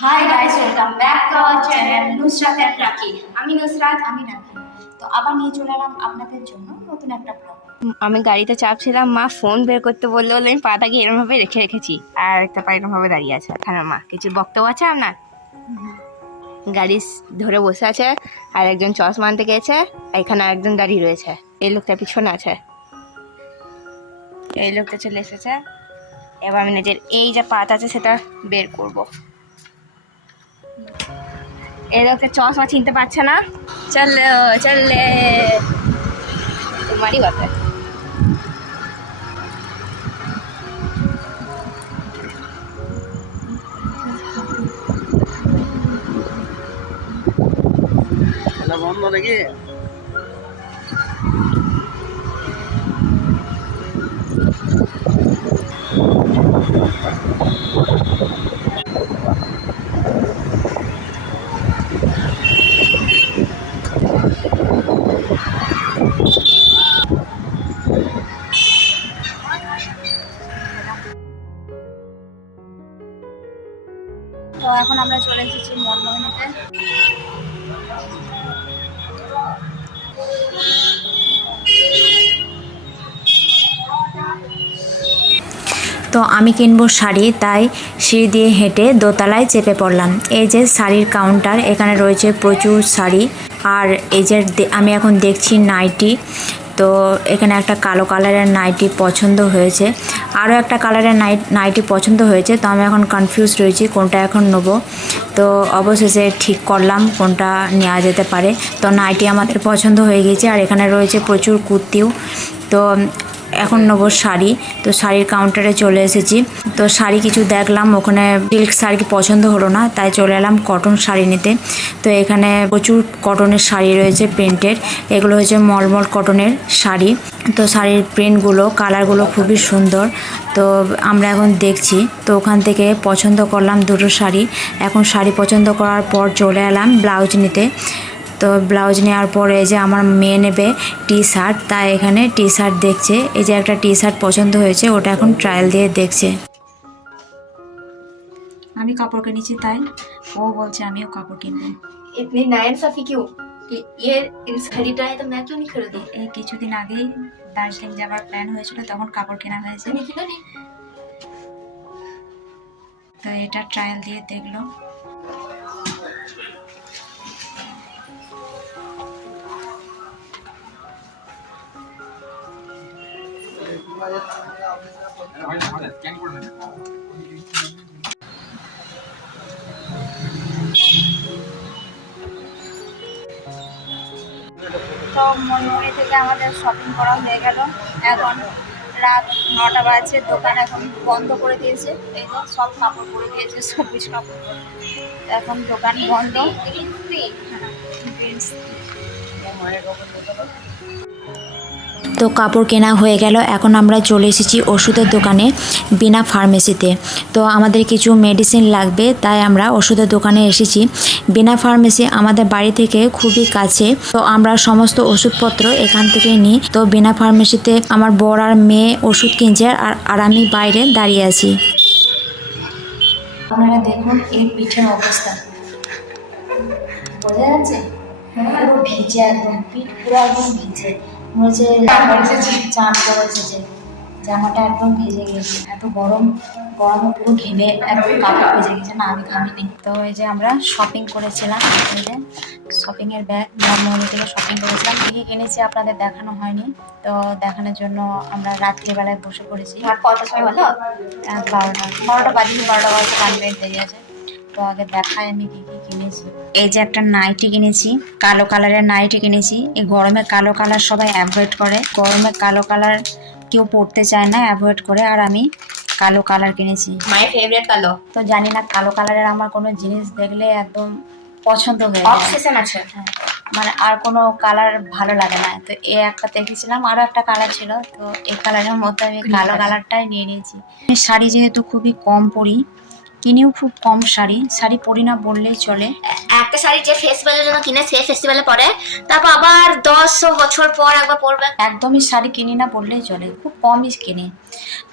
High guys, welcome back to our channel Nusrat and Rakhi. আমি নুসরাত, আমি রাখি। তো আবার নিয়ে চলে এলাম আপনাদের জন্য নতুন একটা ব্লগ। আমি গাড়িতে চাপছিলাম, মা ফোন বের করতে বললো, আমি পাটাকে এরকম ভাবে রেখে রেখেছি আর একটা পা এরকম ভাবে দাঁড়িয়ে আছে। এখানে মা কিছু বক্তব্য আছে আপনার? গাড়ি ধরে বসে আছে আর একজন চশমা আনতে গেছে, এখানে আরেকজন দাঁড়িয়ে রয়েছে, এই লোকটা পিছনে আছে। এই লোকটা চলে এসেছে, এবার আমি নিজের এই যে পাত আছে সেটা বের করব। এই লোকটা চশমা চিনতে পারছে না। চলে চলে তোমারই কথা। বন্ধ নাকি? তো এখন আমরা চলে এসেছি মনমোহনীতে। তো আমি কিনবো শাড়ি, তাই সিঁড়ি দিয়ে হেঁটে দোতলায় চেপে পড়লাম। এই যে শাড়ির কাউন্টার, এখানে রয়েছে প্রচুর শাড়ি। আর এই যে আমি এখন দেখছি নাইটি। তো এখানে একটা কালো কালারের নাইটি পছন্দ হয়েছে, আরও একটা কালারের নাইটি পছন্দ হয়েছে। তো আমি এখন কনফিউজ রয়েছি কোনটা এখন নেবো। তো অবশেষে ঠিক করলাম কোনটা নেওয়া যেতে পারে। তো নাইটি আমাদের পছন্দ হয়ে গেছে, আর এখানে রয়েছে প্রচুর কুর্তিও। তো এখন নেবো শাড়ি। তো শাড়ির কাউন্টারে চলে এসেছি। তো শাড়ি কিছু দেখলাম, ওখানে সিল্ক শাড়ি পছন্দ হলো না, তাই চলে এলাম কটন শাড়ি নিতে। তো এখানে প্রচুর কটনের শাড়ি রয়েছে প্রিন্টের, এগুলো হচ্ছে মলমল কটনের শাড়ি। তো শাড়ির প্রিন্টগুলো, কালারগুলো খুবই সুন্দর। তো আমরা এখন দেখছি, তো ওখান থেকে পছন্দ করলাম দুটো শাড়ি। এখন শাড়ি পছন্দ করার পর চলে এলাম ব্লাউজ নিতে। তো ব্লাউজ নেওয়ার পরে যে আমার মেয়ে নেবে টি শার্ট, তাই এখানে টি শার্ট দেখছে। এই যে একটা টি শার্ট পছন্দ হয়েছে, ওটা এখন ট্রায়াল দিয়ে দেখছে। আমি কাপড় কিনেছি, তাই ও বলছে আমিও কাপড় কিনবো। इतनी नाइंसाफी क्यों कि ये खरीदा है तो मैं क्यों नहीं खरीदी? এই কিছুদিন আগেই দার্জিলিং যাওয়ার প্ল্যান হয়েছিল, তখন কাপড় কেনা হয়েছে। তো এটা ট্রায়াল দিয়ে দেখলো। তো মনমোহনী থেকে আমাদের শপিং করা হয়ে গেল। এখন রাত 9টা বাজছে, দোকান এখন বন্ধ করে দিয়েছে। এই যে সব কাপড় পরে দিয়েছে, সবুজ কাপড় পরে। এখন দোকান বন্ধ। ড্রেস তো কাপড় কেনা হয়ে গেল, এখন আমরা চলে এসেছি ওষুধের দোকানে, বিনা ফার্মেসিতে। তো আমাদের কিছু মেডিসিন লাগবে, তাই আমরা ওষুধের দোকানে এসেছি। বিনা ফার্মেসি আমাদের বাড়ি থেকে খুবই কাছে, তো আমরা সমস্ত ওষুধপত্র এখান থেকে নিই। তো বিনা ফার্মেসিতে আমার বর আর মেয়ে ওষুধ কিনছে, আর আমি বাইরে দাঁড়িয়ে আছি। আপনারা দেখুন এর পিঠের অবস্থা, বোঝা যাচ্ছে? পুরো ভিজে, একদম পিঠ পুরো একদম ভিজে, মনে হচ্ছে চান করে এসেছে। জামাটা একদম ভিজে গেছে, এত গরমে পুরো ঘেমে একদম কাপড় ভিজে গেছে। না, আমি ঘামিনি। তো এই যে আমরা শপিং করেছিলাম, এই যে শপিংয়ের ব্যাগ, মনমোহনী থেকে শপিং করেছিলাম। কী কী কিনেছি আপনাদের দেখানো হয়নি, তো দেখানোর জন্য আমরা রাত্রিবেলায় বসে পড়েছি। কত সময় হলো? 12টা বাজিনি, 12টা বাজতে 5 মিনিট দেরি আছে। তো আগে দেখাই আমি কি কি কিনেছি। এই যে একটা নাইটি কিনেছি, কালো কালারের নাইটি কিনেছি। এই গরমে কালো কালার সবাই অ্যাভয়েড করে, গরমে কালো কালার কেউ পরতে চায় না, অ্যাভয়েড করে। আর আমি কালো কালার কিনেছি। My favourite colour. তো জানি না, কালো কালারের আমার কোনো জিনিস দেখলে একদম পছন্দ হয়ে যায়। অবসেশন আছে। হ্যাঁ, মানে আর কোনো কালার ভালো লাগে না। তো এই একটা দেখেছিলাম, আরও একটা কালার ছিল, তো এই কালারের মধ্যে আমি কালো কালারটাই নিয়ে নিয়েছি। শাড়ি যেহেতু খুবই কম পরি, কিনিও খুব কম শাড়ি শাড়ি পরি না বললেই চলে। একটা শাড়ি যে ফেস্টিভ্যালের জন্য কিনে সে ফেস্টিভ্যালে পরে, তারপর আবার 10 বছর পর একবার পরবে। একদমই শাড়ি কিনি না বললেই চলে, খুব কমই কিনি।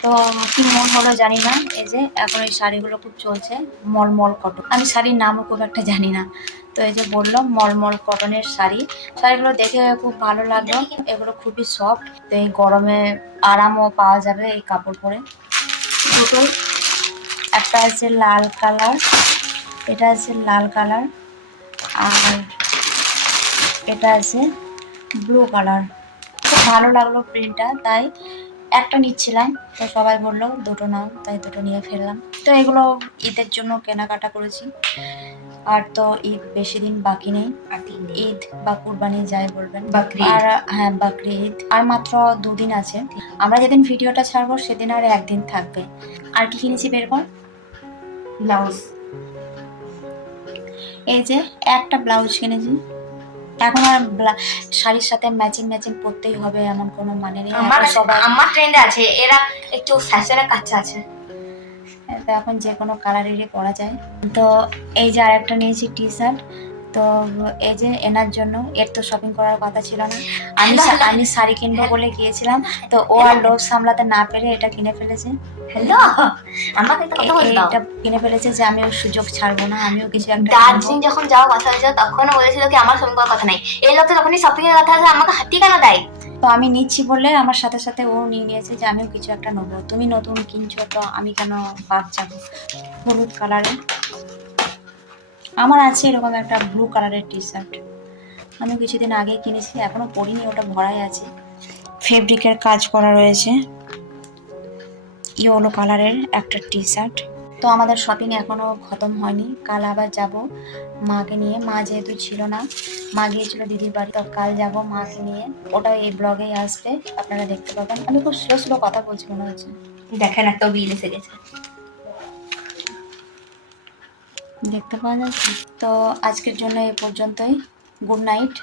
তো কি মন হলো জানি না, এই যে এখন এই শাড়িগুলো খুব চলছে মলমল কটন, আমি শাড়ির নামও খুব একটা জানি না। তো এই যে বললাম মলমল কটনের শাড়ি, শাড়িগুলো দেখে খুব ভালো লাগলো। এগুলো খুবই সফট, তো এই গরমে আরামও পাওয়া যাবে এই কাপড় পরে। দুটো, একটা আছে লাল কালার, এটা আছে লাল কালার, আর এটা আছে ব্লু কালার। খুব ভালো লাগলো প্রিন্টটা, তাই একটা নিচ্ছিলাম, তো সবাই বললো দুটো নাও, তাই দুটো নিয়ে ফেললাম। তো এগুলো ঈদের জন্য কেনাকাটা করেছি। আর তো ঈদ বেশি দিন বাকি নেই, ঈদ বা কুরবানি যাই বলবেন, বাকরি ঈদ। আর হ্যাঁ বাকরি ঈদ আর মাত্র 2 দিন আছে। আমরা যেদিন ভিডিওটা ছাড়বো সেদিন আর 1 দিন থাকবে। আর কি কিনেছি বের কর। ব্লাউজ, এই যে একটা ব্লাউজ কিনেছি। এখন আর শাড়ির সাথে ম্যাচিং ম্যাচিং পরতেই হবে এমন কোনো মানে নেই। আমার এখন সবাই আমার ট্রেন্ডে আছে, এরা একটু ফ্যাশনের কাছে আছে। তো এখন যে কোনো কালারেরই পরা যায়। তো এই যে আরেকটা নিয়েছি টি শার্ট। তো এই যে এনার জন্য, এর তো শপিং করার কথা ছিল না, আমি শাড়ি কিনবো বলে গিয়েছিলাম, তো ও আর লোভ সামলাতে না পেরে এটা কিনে ফেলেছে। হ্যালো, আমাকে একটা কথা বলতে দাও। এটা কিনে ফেলেছে যে আমি ওর সুযোগ ছাড়বো না, আমিও কিছু একটা দার্জিলিং যখন যাও কথা হয়েছে তখনও বলেছিল কি আমার শপিং করার কথা নেই, এই লোক তো যখনই শপিং এর কথা আছে আমাকে হাতি কেন দেয়। তো আমি নিচ্ছি বললে আমার সাথে সাথে ও নিয়ে নিয়েছে যে আমিও কিছু একটা নেবো। তুমি নতুন কিনছো তো আমি কেন বাদ যাবো। হলুদ কালারে আমার আছে এরকম একটা ব্লু কালারের টি শার্ট, আমি কিছুদিন আগেই কিনেছি, এখনো পরিনি, ওটা ভরাই আছে। ফেব্রিকের কাজ করা রয়েছে। ইয়েলো কালারের একটা টি শার্ট। তো আমাদের শপিং এখনো খতম হয়নি, কাল আবার যাব মাকে নিয়ে। মা যেহেতু ছিল না, মা গিয়েছিল দিদির বাড়ি, তো কাল যাব মাকে নিয়ে। ওটা এই ব্লগেই আসবে, আপনারা দেখতে পাবেন। আমি খুব স্লো স্লো কথা বলছি মনে হচ্ছে, দেখেন একটা বিল এসে গেছে, দেখতে পাওয়া যাচ্ছে। তো আজকের জন্য এই পর্যন্তই, good night.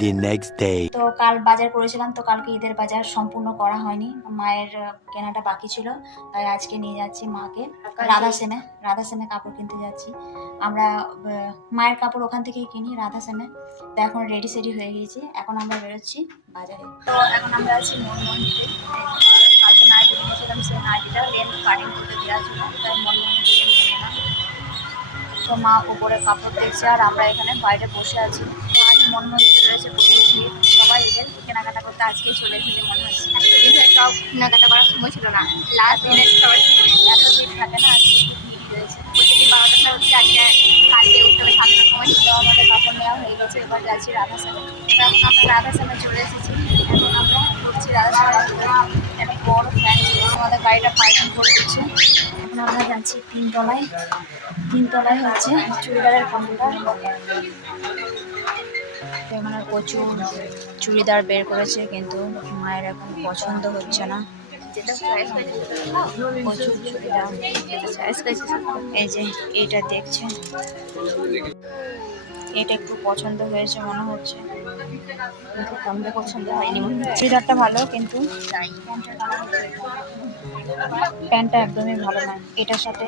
The next day. তো কাল বাজার করেছিলাম, তো কালকে ঈদের বাজার সম্পূর্ণ করা হয়নি, মায়ের কেনাটা বাকি ছিল, তাই আজকে নিয়ে যাচ্ছি মাকে রাধা সেমে কাপড় কিনতে যাচ্ছি আমরা। মায়ের কাপড় ওখান থেকেই কিনি রাধা সেমে। তো এখন রেডি সেডি হয়ে গিয়েছি, এখন আমরা বেরোচ্ছি বাজারে। তো এখন আমরা আছি মনমোহনীতে। কালকে নাইটি কিনেছিলাম, সেই নাইটিটা লেন্থ কাটিং করতে দেওয়া ছিল, তাই মনমোহনী থেকে নিয়ে নিলাম। তো মা উপরে কাপড় দেখছে আর আমরা এখানে বাইরে বসে আছি। আজ মনমোহনীতে রয়েছে প্রচুর ভিড়, সবাই এদের কেনাকাটা করতে আজকেই চলে এসেছে মনে হচ্ছে। একটা দিন হয়তো কেনাকাটা করার সময় ছিল না, লাস্ট দিনের সবাই এত ভিড় থাকে না, আজকে খুব ভিড় রয়েছে। প্রতিদিন 12টার সময় উঠছে, আজকে কালকে উঠতে হবে 7টার সময়। তো আমাদের কাপড় নেওয়া হয়ে গেছে, এবার যাচ্ছি রাধা সেমে। এখন আমরা রাধা সেমে চলে এসেছি, এখন আমরা ঘুরছি রাধা সেমে। একটা বড় ফ্যান ছিল, আমাদের গাড়িটা পার্কিং করে দিচ্ছে। এখন আমরা যাচ্ছি তিনতলায় হচ্ছে চুড়িদারের কাউন্টার। এখানে প্রচুর চুড়িদার বের করেছে, কিন্তু মায়ের এখন পছন্দ হচ্ছে না। প্রচুর চুড়িদার, এই যে এইটা দেখছেন, এটা একটু পছন্দ হয়েছে মনে হচ্ছে, আমাদের পছন্দ হয়নি মনে হচ্ছে। চুড়িদারটা ভালো, কিন্তু প্যান্টটা একদমই ভালো না। এটার সাথে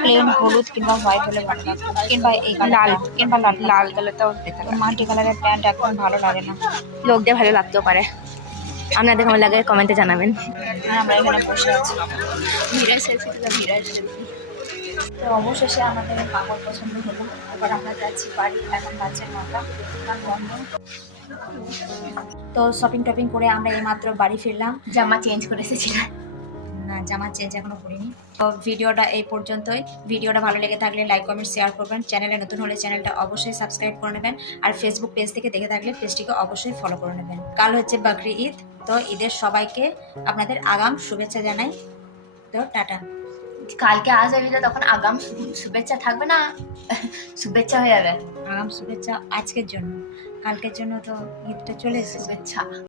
প্লেন হলুদ কিংবা হোয়াইট হলে ভালো লাগতো, কিংবা এই লাল কিংবা লাল কালারটাও দেখতে পারো। মাল্টি কালারের প্যান্ট একদম ভালো লাগে না। লোকদের ভালো লাগতেও পারে, আপনাদের কেমন লাগে কমেন্টে জানাবেন। আর আমরা এখানে বসে আছি, ভিড়ের সেলফি তুলে ভিড়ের সেলফি। তো অবশেষে আমাদের কাপড় পছন্দ হলো। এবার আমরা যাচ্ছি বাড়ি, এখন বাচ্চার 9টা, দোকান বন্ধ। তো শপিং টপিং করে আমরা এইমাত্র বাড়ি ফিরলাম। জামা চেঞ্জ করে এসেছিলাম না, জামা চেঞ্জ এখনো করিনি। তো ভিডিওটা এই পর্যন্তই। ভিডিওটা ভালো লেগে থাকলে লাইক কমেন্ট শেয়ার করবেন, চ্যানেলে নতুন হলে চ্যানেলটা অবশ্যই সাবস্ক্রাইব করে নেবেন, আর ফেসবুক পেজ থেকে দেখে থাকলে পেজটিকে অবশ্যই ফলো করে নেবেন। কাল হচ্ছে বাকরি ঈদ, তো ঈদের সবাইকে আপনাদের আগাম শুভেচ্ছা জানাই। তো টাটা। কালকে আসবে ভিডিও, তখন আগাম শুভেচ্ছা থাকবে না, শুভেচ্ছা হয়ে যাবে। আগাম শুভেচ্ছা আজকের জন্য, কালকের জন্য তো ঈদটা চলে এসেছে। শুভেচ্ছা।